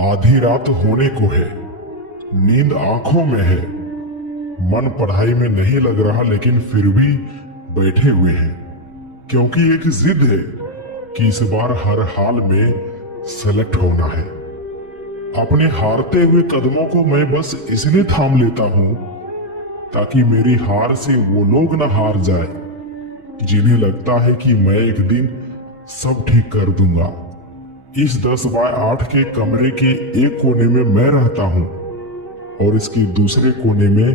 आधी रात होने को है, नींद आंखों में है, मन पढ़ाई में नहीं लग रहा लेकिन फिर भी बैठे हुए हैं, क्योंकि एक जिद है कि इस बार हर हाल में सेलेक्ट होना है। अपने हारते हुए कदमों को मैं बस इसलिए थाम लेता हूं ताकि मेरी हार से वो लोग न हार जाए जिन्हें लगता है कि मैं एक दिन सब ठीक कर दूंगा। इस 10 बाय 8 के कमरे के एक कोने में मैं रहता हूं और इसके दूसरे कोने में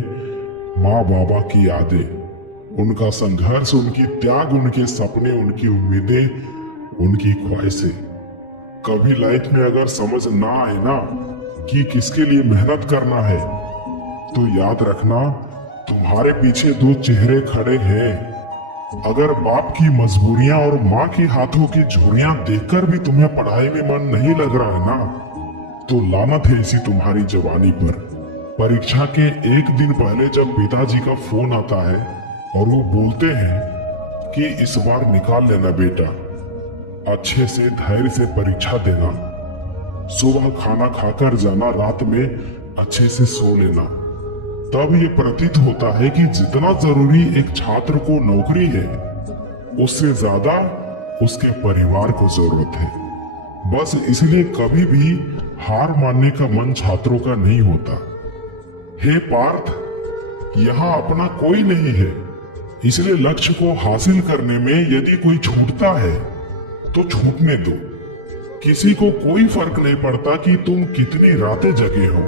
माँ बाबा की यादें, उनका संघर्ष, उनकी त्याग, उनके सपने, उनकी उम्मीदें, उनकी ख्वाहिशें। कभी लाइफ में अगर समझ ना आए ना कि किसके लिए मेहनत करना है, तो याद रखना तुम्हारे पीछे 2 चेहरे खड़े हैं। अगर बाप की मजबूरियां और माँ के हाथों की झुर्रियां देखकर भी तुम्हें पढ़ाई में मन नहीं लग रहा है ना, तो लानत है इसी तुम्हारी जवानी पर। परीक्षा के एक दिन पहले जब पिताजी का फोन आता है और वो बोलते हैं कि इस बार निकाल लेना बेटा, अच्छे से धैर्य से परीक्षा देना, सुबह खाना खाकर जाना, रात में अच्छे से सो लेना, तब ये प्रतीत होता है कि जितना जरूरी एक छात्र को नौकरी है, उससे ज्यादा उसके परिवार को जरूरत है। बस इसलिए कभी भी हार मानने का मन छात्रों का नहीं होता। हे पार्थ, यहाँ अपना कोई नहीं है, इसलिए लक्ष्य को हासिल करने में यदि कोई छूटता है तो छूटने दो। किसी को कोई फर्क नहीं पड़ता कि तुम कितनी रातें जगे हो,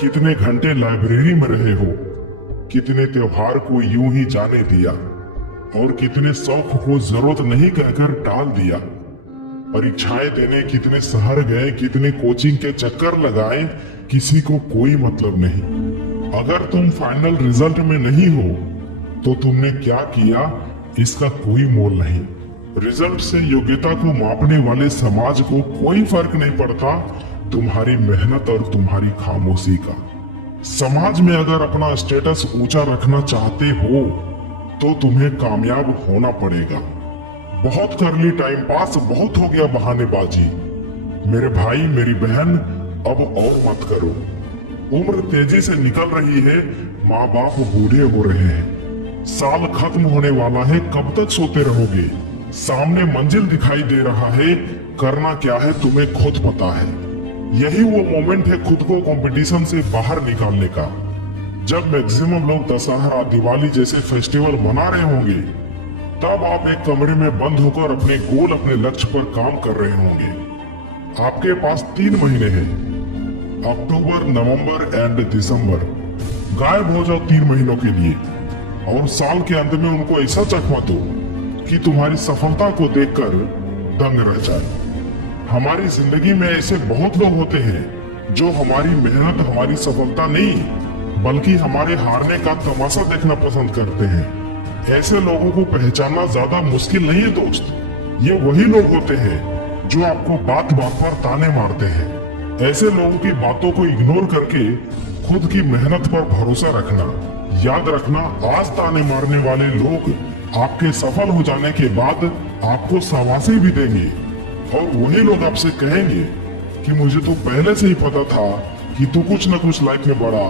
कितने घंटे लाइब्रेरी में रहे हो, कितने त्योहार को यूं ही जाने दिया और कितने शौक को जरूरत नहीं कहकर टाल दिया। परीक्षाएं देने कितने शहर गए, कितने कोचिंग के चक्कर लगाए, किसी को कोई मतलब नहीं। अगर तुम फाइनल रिजल्ट में नहीं हो तो तुमने क्या किया इसका कोई मोल नहीं। रिजल्ट से योग्यता को मापने वाले समाज को कोई फर्क नहीं पड़ता तुम्हारी मेहनत और तुम्हारी खामोशी का। समाज में अगर अपना स्टेटस ऊंचा रखना चाहते हो तो तुम्हें कामयाब होना पड़ेगा। बहुत कर ली टाइम पास, बहुत हो गया बहानेबाजी। मेरे भाई, मेरी बहन, अब और मत करो। उम्र तेजी से निकल रही है, माँ बाप बूढ़े हो रहे हैं, साल खत्म होने वाला है, कब तक सोते रहोगे? सामने मंजिल दिखाई दे रहा है, करना क्या है तुम्हें खुद पता है। यही वो मोमेंट है खुद को कंपटीशन से बाहर निकालने का, जब मैक्सिमम लोग दशहरा, दिवाली जैसे फेस्टिवल मना रहे होंगे, तब आप एक कमरे में बंद होकर अपने गोल, अपने लक्ष्य पर काम कर रहे होंगे। आपके पास 3 महीने हैं, अक्टूबर, नवंबर एंड दिसंबर। गायब हो जाओ 3 महीनों के लिए और साल के अंत में उनको ऐसा चकमा दो कि तुम्हारी सफलता को देखकर दंग रह जाए। हमारी जिंदगी में ऐसे बहुत लोग होते हैं जो हमारी मेहनत, हमारी सफलता नहीं बल्कि हमारे हारने का तमाशा देखना पसंद करते हैं। ऐसे लोगों को पहचानना ज्यादा मुश्किल नहीं है दोस्त। ये वही लोग होते हैं जो आपको बात बात पर ताने मारते हैं। ऐसे लोगों की बातों को इग्नोर करके खुद की मेहनत पर भरोसा रखना। याद रखना, आज ताने मारने वाले लोग आपके सफल हो जाने के बाद आपको शाबाशी भी देंगे और वही लोग आपसे कहेंगे कि मुझे तो पहले से ही पता था कि तू कुछ न कुछ लाइफ में बड़ा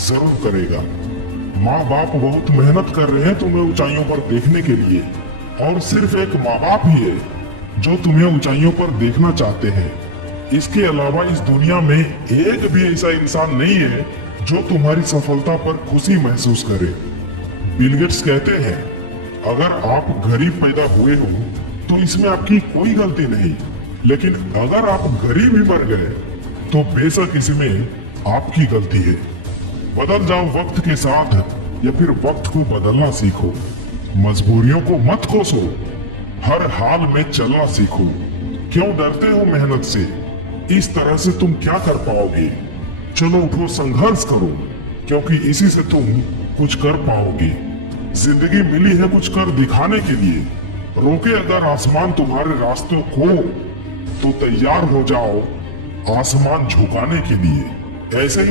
जरूर करेगा। माँ बाप बहुत मेहनत कर रहे हैं तुम्हें ऊंचाइयों पर देखने के लिए, और सिर्फ एक माँ बाप ही है जो तुम्हें ऊंचाइयों पर देखना चाहते हैं। इसके अलावा इस दुनिया में एक भी ऐसा इंसान नहीं है जो तुम्हारी सफलता पर खुशी महसूस करे। बिल गेट्स कहते हैं, अगर आप गरीब पैदा हुए हो तो इसमें आपकी कोई गलती नहीं, लेकिन अगर आप गरीब ही मर गए तो बेशक इसमें आपकी गलती है। बदल जाओ वक्त के साथ या फिर वक्त को बदलना सीखो। मजबूरियों को मत कोसो, हर हाल में चलना सीखो। क्यों डरते हो मेहनत से? इस तरह से तुम क्या कर पाओगे? चलो उठो, संघर्ष करो, क्योंकि इसी से तुम कुछ कर पाओगे। जिंदगी मिली है कुछ कर दिखाने के लिए। रोके अगर आसमान तुम्हारे रास्तों को तो तैयार हो जाओ आसमान झुकाने के लिए। ऐसे ही